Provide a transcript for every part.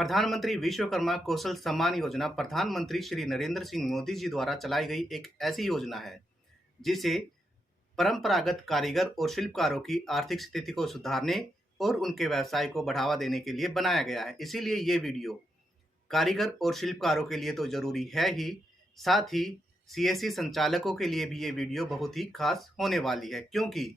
प्रधानमंत्री विश्वकर्मा कौशल सम्मान योजना प्रधानमंत्री श्री नरेंद्र सिंह मोदी जी द्वारा चलाई गई एक ऐसी योजना है जिसे परंपरागत कारीगर और शिल्पकारों की आर्थिक स्थिति को सुधारने और उनके व्यवसाय को बढ़ावा देने के लिए बनाया गया है। इसीलिए ये वीडियो कारीगर और शिल्पकारों के लिए तो जरूरी है ही, साथ ही सीएससी संचालकों के लिए भी ये वीडियो बहुत ही खास होने वाली है, क्योंकि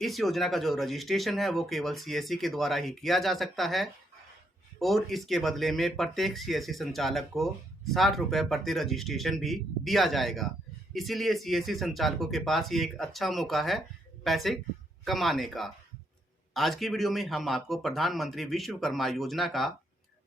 इस योजना का जो रजिस्ट्रेशन है वो केवल सीएससी के द्वारा ही किया जा सकता है और इसके बदले में प्रत्येक सीएससी संचालक को 60 रुपये प्रति रजिस्ट्रेशन भी दिया जाएगा। इसीलिए सीएससी संचालकों के पास ये एक अच्छा मौका है पैसे कमाने का। आज की वीडियो में हम आपको प्रधानमंत्री विश्वकर्मा योजना का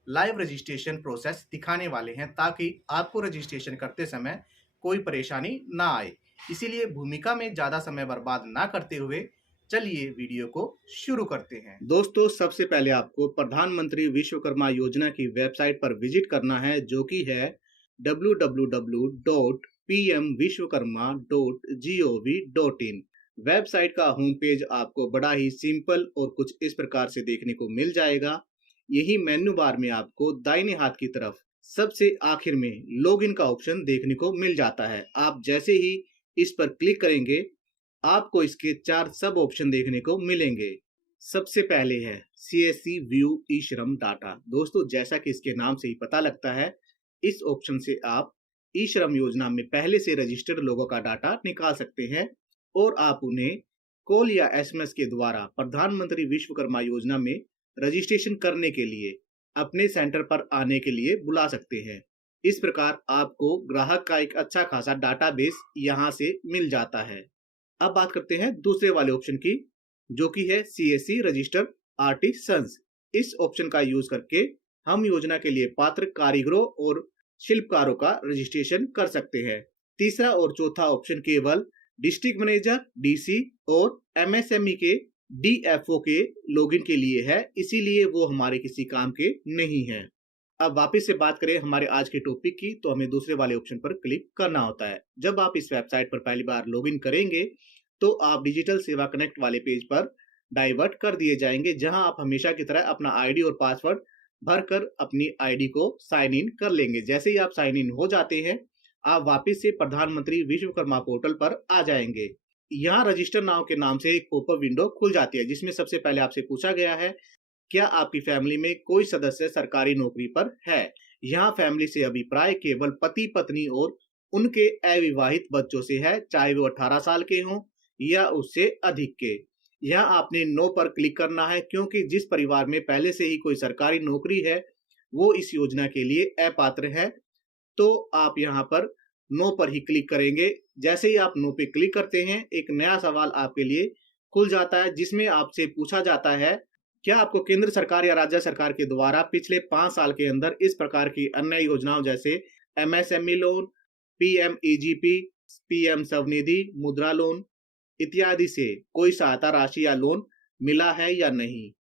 लाइव रजिस्ट्रेशन प्रोसेस दिखाने वाले हैं, ताकि आपको रजिस्ट्रेशन करते समय कोई परेशानी ना आए। इसीलिए भूमिका में ज़्यादा समय बर्बाद ना करते हुए चलिए वीडियो को शुरू करते हैं। दोस्तों, सबसे पहले आपको प्रधानमंत्री विश्वकर्मा योजना की वेबसाइट पर विजिट करना है, जो कि है www.pmvishwakarma.gov.in। वेबसाइट का होम पेज आपको बड़ा ही सिंपल और कुछ इस प्रकार से देखने को मिल जाएगा। यही मेन्यू बार में आपको दाहिने हाथ की तरफ सबसे आखिर में लॉगिन का ऑप्शन देखने को मिल जाता है। आप जैसे ही इस पर क्लिक करेंगे आपको इसके 4 सब ऑप्शन देखने को मिलेंगे। सबसे पहले है सीएससी व्यू ई श्रम डाटा। दोस्तों, जैसा कि इसके नाम से ही पता लगता है, इस ऑप्शन से आप ई श्रम योजना में पहले से रजिस्टर्ड लोगों का डाटा निकाल सकते हैं और आप उन्हें कॉल या एसएमएस के द्वारा प्रधानमंत्री विश्वकर्मा योजना में रजिस्ट्रेशन करने के लिए अपने सेंटर पर आने के लिए बुला सकते हैं। इस प्रकार आपको ग्राहक का एक अच्छा खासा डाटाबेस यहाँ से मिल जाता है। अब बात करते हैं दूसरे वाले ऑप्शन की, जो कि है सीएससी रजिस्टर्ड आर्टिसंस। इस ऑप्शन का यूज करके हम योजना के लिए पात्र कारीगरों और शिल्पकारों का रजिस्ट्रेशन कर सकते हैं। तीसरा और चौथा ऑप्शन केवल डिस्ट्रिक्ट मैनेजर, डीसी और एमएसएमई के डीएफओ के लॉगिन के लिए है, इसीलिए वो हमारे किसी काम के नहीं है। अब वापस से बात करें हमारे आज के टॉपिक की, तो हमें दूसरे वाले ऑप्शन पर क्लिक करना होता है। जब आप इस वेबसाइट पर पहली बार लॉगिन करेंगे तो आप डिजिटल सेवा कनेक्ट वाले पेज पर डाइवर्ट कर दिए जाएंगे, जहां आप हमेशा की तरह अपना आईडी और पासवर्ड भरकर अपनी आईडी को साइन इन कर लेंगे। जैसे ही आप साइन इन हो जाते हैं, आप वापस से प्रधानमंत्री विश्वकर्मा पोर्टल पर आ जाएंगे। यहाँ रजिस्टर नाउ के नाम से एक पॉपअप विंडो खुल जाती है, जिसमें सबसे पहले आपसे पूछा गया है क्या आपकी फैमिली में कोई सदस्य सरकारी नौकरी पर है। यहाँ फैमिली से अभिप्राय केवल पति पत्नी और उनके अविवाहित बच्चों से है, चाहे वो 18 साल के हों या उससे अधिक के। यहाँ आपने नो पर क्लिक करना है, क्योंकि जिस परिवार में पहले से ही कोई सरकारी नौकरी है वो इस योजना के लिए अपात्र है। तो आप यहाँ पर नो पर ही क्लिक करेंगे। जैसे ही आप नो पे क्लिक करते हैं, एक नया सवाल आपके लिए खुल जाता है, जिसमें आपसे पूछा जाता है क्या आपको केंद्र सरकार या राज्य सरकार के द्वारा पिछले 5 साल के अंदर इस प्रकार की अन्य योजनाओं जैसे MSME loan, PMEGP, PM Svanidhi, मुद्रा लोन इत्यादि से कोई सहायता राशि या लोन मिला है या नहीं।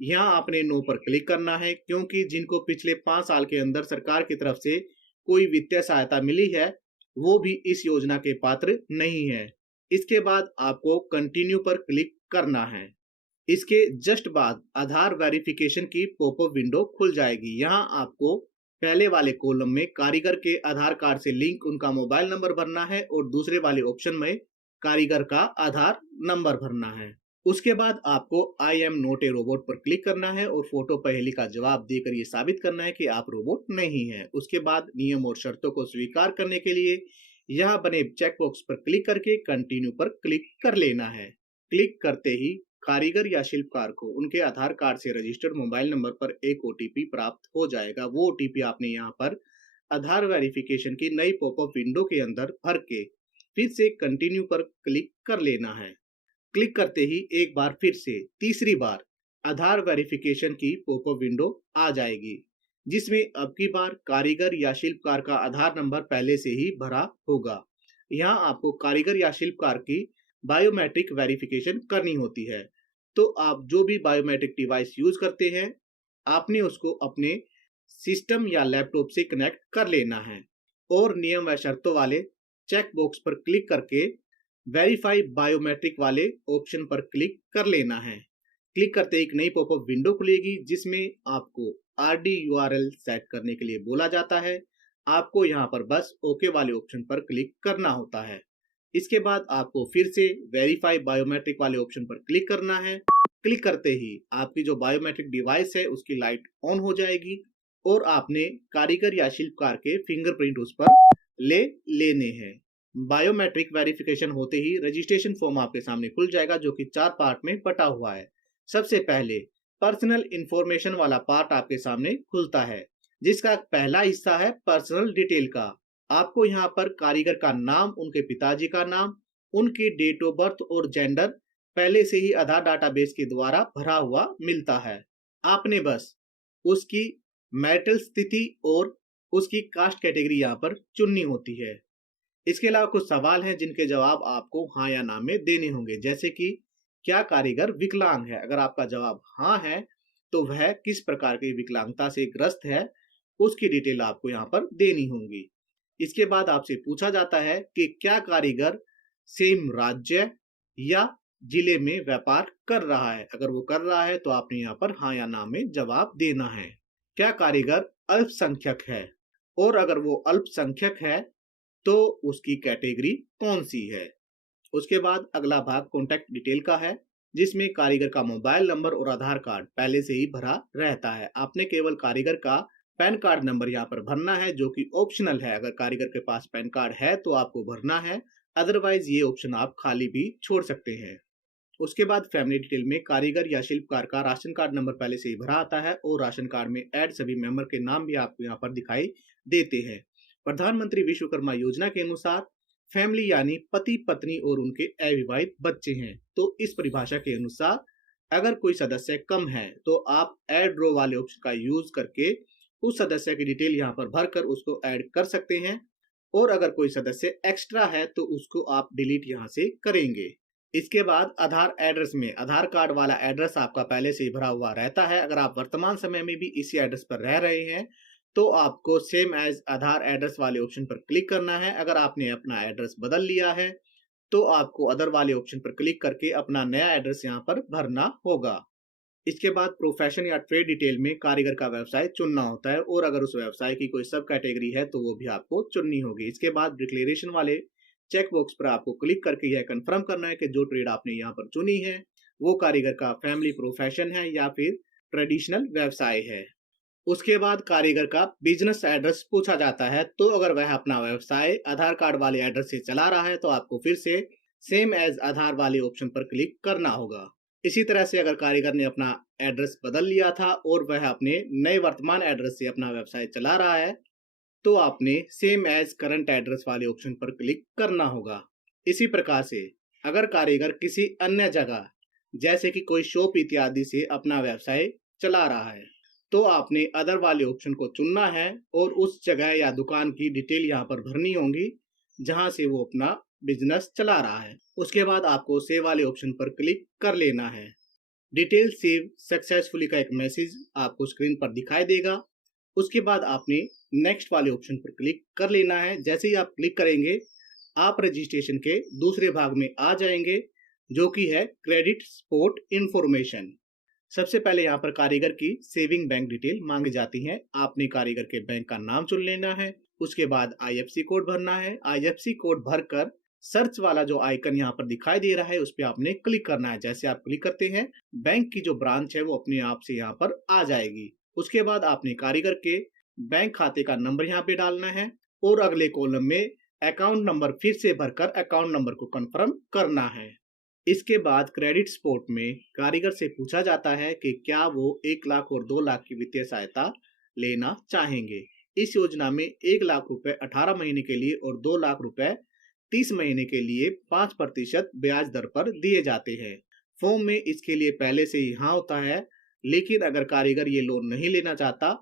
यहाँ आपने नो पर क्लिक करना है, क्योंकि जिनको पिछले 5 साल के अंदर सरकार की तरफ से कोई वित्तीय सहायता मिली है वो भी इस योजना के पात्र नहीं है। इसके बाद आपको कंटिन्यू पर क्लिक करना है। इसके जस्ट बाद आधार वेरिफिकेशन की पॉपअप विंडो खुल जाएगी। यहाँ आपको पहले वाले कॉलम में कारीगर के आधार कार्ड से लिंक उनका मोबाइल नंबर भरना है और दूसरे वाले ऑप्शन में कारीगर का आधार नंबर भरना है। उसके बाद आपको I am not a robot पर क्लिक करना है और फोटो पहेली का जवाब देकर ये साबित करना है कि आप रोबोट नहीं है। उसके बाद नियम और शर्तों को स्वीकार करने के लिए यहाँ बने चेकबॉक्स पर क्लिक करके कंटिन्यू पर क्लिक कर लेना है। क्लिक करते ही कारीगर या शिल्पकार को उनके आधार कार्ड से रजिस्टर्ड मोबाइल नंबर पर एक ओटीपी प्राप्त हो जाएगा। वो ओटीपी आपने यहाँ पर आधार वेरिफिकेशन की नई पॉपअप विंडो के अंदर भर के फिर से कंटिन्यू पर क्लिक कर लेना है। क्लिक करते ही एक बार फिर से तीसरी बार आधार वेरिफिकेशन की पॉपअप विंडो आ जाएगी, जिसमें अब की बार कारीगर या शिल्पकार का आधार नंबर पहले से ही भरा होगा। यहाँ आपको कारीगर या शिल्पकार की बायोमेट्रिक वेरिफिकेशन करनी होती है। तो आप जो भी बायोमेट्रिक डिवाइस यूज करते हैं, आपने उसको अपने सिस्टम या लैपटॉप से कनेक्ट कर लेना है और नियम व शर्तों वाले चेक बॉक्स पर क्लिक करके वेरीफाई बायोमेट्रिक वाले ऑप्शन पर क्लिक कर लेना है। क्लिक करते एक नई पॉपअप विंडो खुलेगी, जिसमें आपको RDURL सेट करने के लिए बोला जाता है। आपको यहाँ पर बस ओके वाले ऑप्शन पर क्लिक करना होता है। इसके बाद आपको फिर से वेरीफाई बायोमेट्रिक वाले ऑप्शन पर क्लिक करना है। क्लिक करते ही आपकी जो बायोमेट्रिक डिवाइस है उसकी लाइट ऑन हो जाएगी और आपने कारीगर या शिल्पकार के फिंगरप्रिंट उस पर लेने हैं। बायोमेट्रिक वेरिफिकेशन होते ही रजिस्ट्रेशन फॉर्म आपके सामने खुल जाएगा, जो कि 4 पार्ट में बटा हुआ है। सबसे पहले पर्सनल इंफॉर्मेशन वाला पार्ट आपके सामने खुलता है, जिसका पहला हिस्सा है पर्सनल डिटेल का। आपको यहाँ पर कारीगर का नाम, उनके पिताजी का नाम, उनकी डेट ऑफ बर्थ और जेंडर पहले से ही आधार डाटाबेस के द्वारा भरा हुआ मिलता है। आपने बस उसकी मैरिटल स्थिति और उसकी कास्ट कैटेगरी यहाँ पर चुननी होती है। इसके अलावा कुछ सवाल हैं जिनके जवाब आपको हाँ या ना में देने होंगे, जैसे कि क्या कारीगर विकलांग है? अगर आपका जवाब हाँ है तो वह किस प्रकार की विकलांगता से ग्रस्त है, उसकी डिटेल आपको यहाँ पर देनी होगी। इसके बाद आपसे पूछा जाता है कि क्या कारीगर सेम राज्य या जिले में व्यापार कर रहा है? अगर वो कर रहा है तो आपने यहाँ पर हाँ या ना में जवाब देना है। क्या कारीगर अल्पसंख्यक है? और अगर वो अल्पसंख्यक है तो उसकी कैटेगरी कौन सी है? उसके बाद अगला भाग कॉन्टैक्ट डिटेल का है, जिसमें कारीगर का मोबाइल नंबर और आधार कार्ड पहले से ही भरा रहता है। आपने केवल कारीगर का पैन कार्ड नंबर यहाँ पर भरना है, जो कि ऑप्शनल है। अगर कारीगर के पास पैन कार्ड है तो आपको भरना है, अदरवाइज ये ऑप्शन आप खाली भी छोड़ सकते हैं। उसके बाद फैमिली डिटेल में कारीगर या शिल्पकार का राशन कार्ड नंबर पहले से ही भरा आता है और राशन कार्ड में ऐड सभी मेंबर के नाम भी आपको यहाँ पर दिखाई देते हैं। प्रधानमंत्री विश्वकर्मा योजना के अनुसार फैमिली यानी पति पत्नी और उनके अविवाहित बच्चे हैं। तो इस परिभाषा के अनुसार अगर कोई सदस्य कम है तो आप ऐड रो वाले ऑप्शन का यूज करके उस सदस्य की डिटेल यहाँ पर भरकर उसको ऐड कर सकते हैं, और अगर कोई सदस्य एक्स्ट्रा है तो उसको आप डिलीट यहाँ से करेंगे। इसके बाद आधार एड्रेस में आधार कार्ड वाला एड्रेस आपका पहले से ही भरा हुआ रहता है। अगर आप वर्तमान समय में भी इसी एड्रेस पर रह रहे हैं तो आपको सेम एज आधार एड्रेस वाले ऑप्शन पर क्लिक करना है। अगर आपने अपना एड्रेस बदल लिया है तो आपको अदर वाले ऑप्शन पर क्लिक करके अपना नया एड्रेस यहाँ पर भरना होगा। इसके बाद प्रोफेशन या ट्रेड डिटेल में कारीगर का व्यवसाय चुनना होता है, और अगर उस व्यवसाय की कोई सब कैटेगरी है तो वो भी आपको चुननी होगी। इसके बाद डिक्लेरेशन वाले चेक बॉक्स पर आपको क्लिक करके यह कंफर्म करना है कि जो ट्रेड आपने यहाँ पर चुनी है वो कारीगर का फैमिली प्रोफेशन है या फिर ट्रेडिशनल व्यवसाय है। उसके बाद कारीगर का बिजनेस एड्रेस पूछा जाता है, तो अगर वह अपना व्यवसाय आधार कार्ड वाले एड्रेस से चला रहा है तो आपको फिर से सेम एज आधार वाले ऑप्शन पर क्लिक करना होगा। इसी तरह से अगर कारीगर ने अपना एड्रेस बदल लिया था और वह अपने नए वर्तमान एड्रेस से अपना व्यवसाय चला रहा है तो आपने सेम एज करंट एड्रेस वाले ऑप्शन पर क्लिक करना होगा। इसी प्रकार से अगर कारीगर किसी अन्य जगह जैसे कि कोई शॉप इत्यादि से अपना व्यवसाय चला रहा है तो आपने अदर वाले ऑप्शन को चुनना है और उस जगह या दुकान की डिटेल यहाँ पर भरनी होगी जहां से वो अपना बिजनेस चला रहा है। उसके बाद आपको सेव वाले ऑप्शन पर क्लिक कर लेना है। डिटेल सेव सक्सेसफुली का एक मैसेज आपको स्क्रीन पर दिखाई देगा। उसके बाद आपने नेक्स्ट वाले ऑप्शन पर क्लिक कर लेना है। जैसे ही आप क्लिक करेंगे आप रजिस्ट्रेशन के दूसरे भाग में आ जाएंगे, जो कि है क्रेडिट सपोर्ट इंफॉर्मेशन। सबसे पहले यहाँ पर कारीगर की सेविंग बैंक डिटेल मांगी जाती है। आपने कारीगर के बैंक का नाम चुन लेना है। उसके बाद IFSC कोड भरना है। IFSC कोड भरकर सर्च वाला जो आइकन यहाँ पर दिखाई दे रहा है उस पर आपने क्लिक करना है। जैसे आप क्लिक करते हैं बैंक की जो ब्रांच है वो अपने आप से यहाँ पर आ जाएगी। उसके बाद आपने कारीगर के बैंक खाते का नंबर यहाँ पे डालना है और अगले कॉलम में अकाउंट नंबर फिर से भरकर अकाउंट नंबर को कंफर्म करना है। इसके बाद क्रेडिट सपोर्ट में कारीगर से पूछा जाता है कि क्या वो 1 लाख और 2 लाख की वित्तीय सहायता लेना चाहेंगे। इस योजना में 1 लाख रुपए 18 महीने के लिए और 2 लाख रुपए 30 महीने के लिए 5% ब्याज दर पर दिए जाते हैं। फॉर्म में इसके लिए पहले से ही हाँ होता है, लेकिन अगर कारीगर ये लोन नहीं लेना चाहता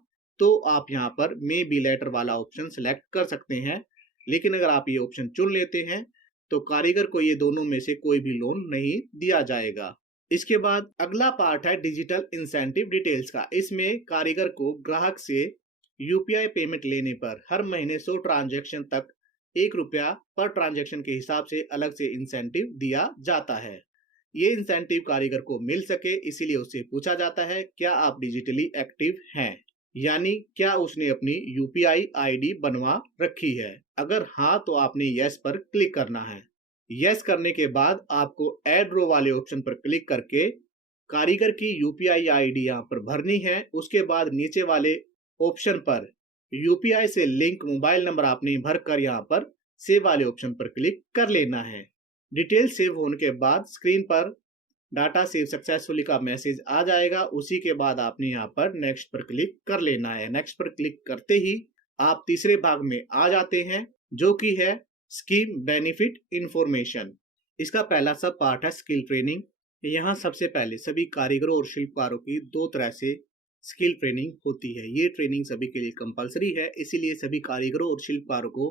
तो आप यहाँ पर मे बी लेटर वाला ऑप्शन सिलेक्ट कर सकते हैं। लेकिन अगर आप ये ऑप्शन चुन लेते हैं तो कारीगर को ये दोनों में से कोई भी लोन नहीं दिया जाएगा। इसके बाद अगला पार्ट है डिजिटल इंसेंटिव डिटेल्स का। इसमें कारीगर को ग्राहक से UPI पेमेंट लेने पर हर महीने 100 ट्रांजैक्शन तक ₹1 पर ट्रांजैक्शन के हिसाब से अलग से इंसेंटिव दिया जाता है। ये इंसेंटिव कारीगर को मिल सके इसीलिए उससे पूछा जाता है क्या आप डिजिटली एक्टिव हैं। यानी क्या उसने अपनी यूपीआई आईडी बनवा रखी है। अगर हाँ तो आपने यस पर क्लिक करना है। यस करने के बाद आपको ऐड रो वाले ऑप्शन पर क्लिक करके कारीगर की यूपीआई आईडी यहाँ पर भरनी है। उसके बाद नीचे वाले ऑप्शन पर यूपीआई से लिंक मोबाइल नंबर आपने भरकर यहाँ पर सेव वाले ऑप्शन पर क्लिक कर लेना है। डिटेल सेव होने के बाद स्क्रीन पर डाटा सेव सक्सेसफुली का मैसेज आ जाएगा। उसी के बाद आपने यहाँ पर नेक्स्ट पर क्लिक कर लेना है। नेक्स्ट पर क्लिक करते ही आप तीसरे भाग में आ जाते हैं, जो कि है स्कीम बेनिफिट इंफॉर्मेशन। इसका पहला सब पार्ट है स्किल ट्रेनिंग। यहाँ सबसे पहले सभी कारीगरों और शिल्पकारों की दो तरह से स्किल ट्रेनिंग होती है। ये ट्रेनिंग सभी के लिए कंपलसरी है, इसीलिए सभी कारीगरों और शिल्पकारों को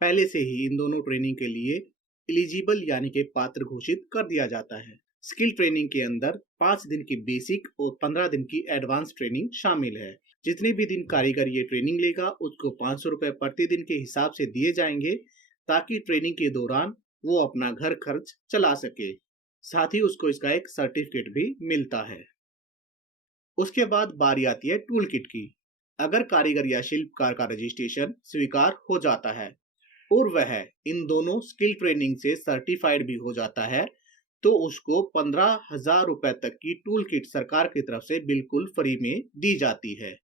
पहले से ही इन दोनों ट्रेनिंग के लिए एलिजिबल यानी कि पात्र घोषित कर दिया जाता है। स्किल ट्रेनिंग के अंदर 5 दिन की बेसिक और 15 दिन की एडवांस ट्रेनिंग शामिल है। जितने भी दिन कारीगर ये ट्रेनिंग लेगा उसको 500 रुपए प्रति दिन के हिसाब से दिए जाएंगे, ताकि ट्रेनिंग के दौरान वो अपना घर खर्च चला सके। साथ ही उसको इसका एक सर्टिफिकेट भी मिलता है। उसके बाद बारी आती है टूल किट की। अगर कारीगर या शिल्पकार का रजिस्ट्रेशन स्वीकार हो जाता है और वह इन दोनों स्किल ट्रेनिंग से सर्टिफाइड भी हो जाता है, तो उसको 15,000 रुपए तक की टूल किट सरकार की तरफ से बिल्कुल फ्री में दी जाती है।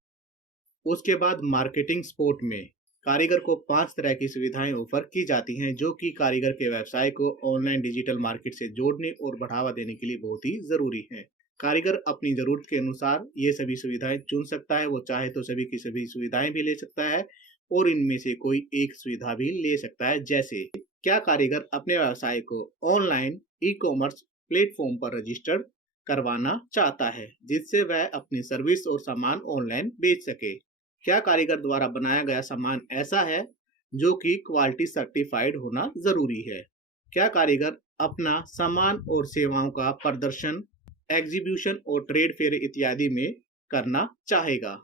उसके बाद मार्केटिंग सपोर्ट में कारीगर को 5 तरह की सुविधाएं ऑफर की जाती हैं, जो कि कारीगर के व्यवसाय को ऑनलाइन डिजिटल मार्केट से जोड़ने और बढ़ावा देने के लिए बहुत ही जरूरी है। कारीगर अपनी जरूरत के अनुसार ये सभी सुविधाएं चुन सकता है। वो चाहे तो सभी की सभी सुविधाएं भी ले सकता है और इनमें से कोई एक सुविधा भी ले सकता है। जैसे क्या कारीगर अपने व्यवसाय को ऑनलाइन ई कॉमर्स प्लेटफॉर्म पर रजिस्टर्ड करवाना चाहता है, जिससे वह अपनी सर्विस और सामान ऑनलाइन बेच सके। क्या कारीगर द्वारा बनाया गया सामान ऐसा है जो कि क्वालिटी सर्टिफाइड होना जरूरी है। क्या कारीगर अपना सामान और सेवाओं का प्रदर्शन एग्जीबिशन और ट्रेड फेयर इत्यादि में करना चाहेगा।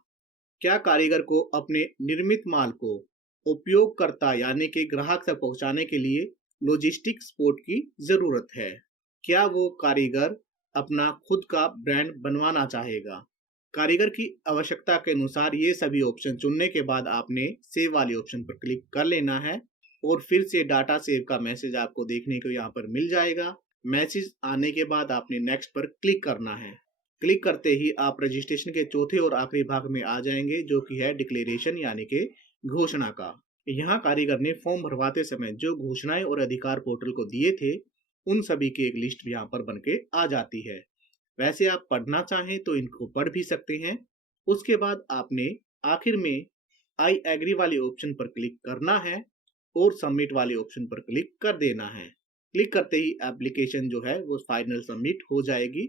क्या कारीगर को अपने निर्मित माल को उपयोगकर्ता यानी कि ग्राहक तक पहुंचाने के लिए लॉजिस्टिक सपोर्ट की जरूरत है। क्या वो कारीगर अपना खुद का ब्रांड बनवाना चाहेगा। कारीगर की आवश्यकता के अनुसार ये सभी ऑप्शन चुनने के बाद आपने सेव वाले ऑप्शन पर क्लिक कर लेना है और फिर से डाटा सेव का मैसेज आपको देखने को यहाँ पर मिल जाएगा। मैसेज आने के बाद आपने नेक्स्ट पर क्लिक करना है। क्लिक करते ही आप रजिस्ट्रेशन के चौथे और आखिरी भाग में आ जाएंगे, जो कि है डिक्लेरेशन यानी कि घोषणा का। यहाँ कारीगर ने फॉर्म भरवाते समय जो घोषणाएं और अधिकार पोर्टल को दिए थे, उन सभी की एक लिस्ट यहाँ पर बनके आ जाती है। वैसे आप पढ़ना चाहें तो इनको पढ़ भी सकते हैं। उसके बाद आपने आखिर में आई एग्री वाले ऑप्शन पर क्लिक करना है और सबमिट वाले ऑप्शन पर क्लिक कर देना है। क्लिक करते ही एप्लीकेशन जो है वो फाइनल सबमिट हो जाएगी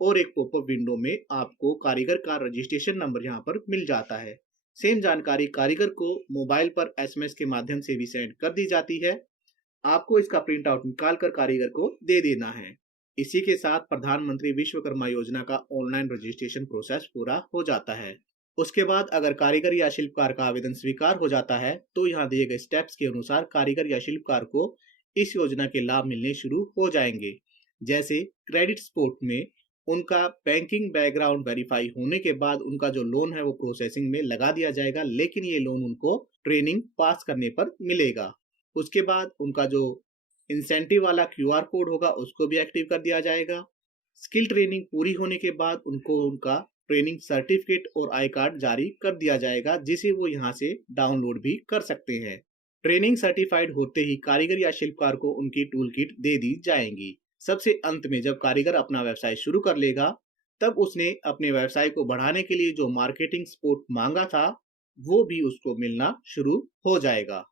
और एक पॉपअप विंडो में आपको कारीगर का रजिस्ट्रेशन नंबर यहाँ पर मिल जाता है। सेम जानकारी कारीगर को मोबाइल पर एसएमएस के माध्यम से भी सेंड कर दी जाती है। आपको इसका प्रिंट आउट निकाल कर कारीगर को दे देना है। इसी के साथ प्रधानमंत्री विश्वकर्मा योजना का ऑनलाइन रजिस्ट्रेशन प्रोसेस पूरा हो जाता है। उसके बाद अगर कारीगर या शिल्पकार का आवेदन स्वीकार हो जाता है, तो यहाँ दिए गए स्टेप्स के अनुसार कारीगर या शिल्पकार को इस योजना के लाभ मिलने शुरू हो जाएंगे। जैसे क्रेडिट सपोर्ट में उनका बैंकिंग बैकग्राउंड वेरीफाई होने के बाद उनका जो लोन है वो प्रोसेसिंग में लगा दिया जाएगा, लेकिन ये लोन उनको ट्रेनिंग पास करने पर मिलेगा। उसके बाद उनका जो इंसेंटिव वाला क्यूआर कोड होगा उसको भी एक्टिव कर दिया जाएगा। स्किल ट्रेनिंग पूरी होने के बाद उनको उनका ट्रेनिंग सर्टिफिकेट और आई कार्ड जारी कर दिया जाएगा, जिसे वो यहाँ से डाउनलोड भी कर सकते हैं। ट्रेनिंग सर्टिफाइड होते ही कारीगर या शिल्पकार को उनकी टूल किट दे दी जाएंगी। सबसे अंत में जब कारीगर अपना व्यवसाय शुरू कर लेगा, तब उसने अपने व्यवसाय को बढ़ाने के लिए जो मार्केटिंग सपोर्ट मांगा था, वो भी उसको मिलना शुरू हो जाएगा।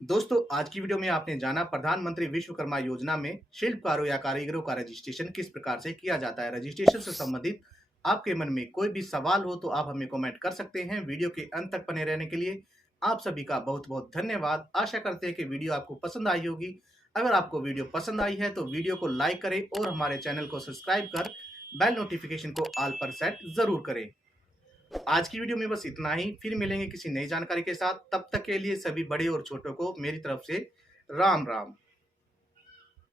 दोस्तों, आज की वीडियो में आपने जाना प्रधानमंत्री विश्वकर्मा योजना में शिल्पकारों या कारीगरों का रजिस्ट्रेशन किस प्रकार से किया जाता है। रजिस्ट्रेशन से संबंधित आपके मन में कोई भी सवाल हो तो आप हमें कमेंट कर सकते हैं। वीडियो के अंत तक बने रहने के लिए आप सभी का बहुत बहुत धन्यवाद। आशा करते हैं कि वीडियो आपको पसंद आई होगी। अगर आपको वीडियो पसंद आई है तो वीडियो को लाइक करें और हमारे चैनल को सब्सक्राइब कर बेल नोटिफिकेशन को ऑल पर सेट जरूर करें। आज की वीडियो में बस इतना ही। फिर मिलेंगे किसी नई जानकारी के साथ। तब तक के लिए सभी बड़े और छोटों को मेरी तरफ से राम राम।